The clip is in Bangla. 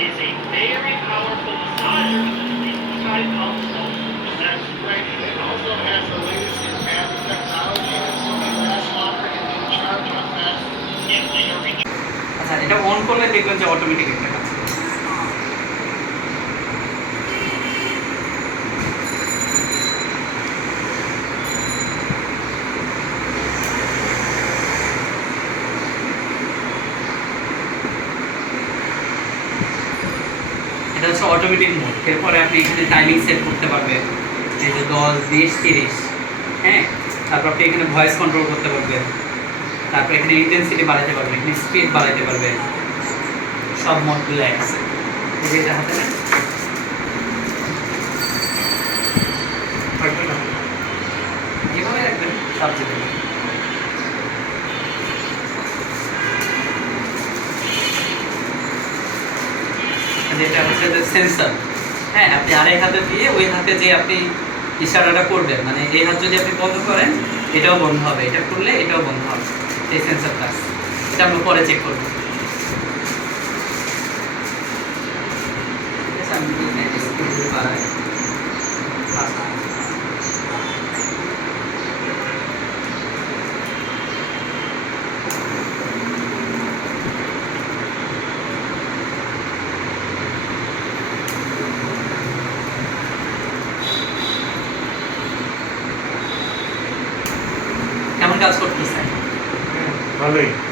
is a very powerful massager inside console. That's right. It also has the latest in patent technology, so the last longer and can charge up fast. Yeah, they are. আচ্ছা এটা অন করলে দেখবেন যে অটোমেটিক একটা এটা হচ্ছে অটোমেটিক মোড এরপরে আপনি এখানে টাইমিং সেট করতে পারবেন যে দশ, বিশ, তিরিশ। হ্যাঁ? তারপর আপনি এখানে ভয়েস কন্ট্রোল করতে পারবেন তারপর এখানে ইন্টেন্সিটি বাড়াতে পারবেন এখানে স্পিড বাড়াতে পারবেন সব মোডগুলো আছে এটা হাতে নেন। এভাবে রাখবেন, সব জায়গায় যেটা হচ্ছে সেন্সর হ্যাঁ আপনি আর এক হাতে দিয়ে ওই হাতে যে আপনি ইশারাটা করবেন মানে এই হাত যদি আপনি বন্ধ করেন, এটাও বন্ধ হবে। এটা করলে এটাও বন্ধ হবে, এই সেন্সরটা এটা আমরা পরে চেক করব ঠিক আছে, আমি যদি এখানে speed বাড়াই, আচ্ছা। কেমন কাজ করতেছে। ভালোই।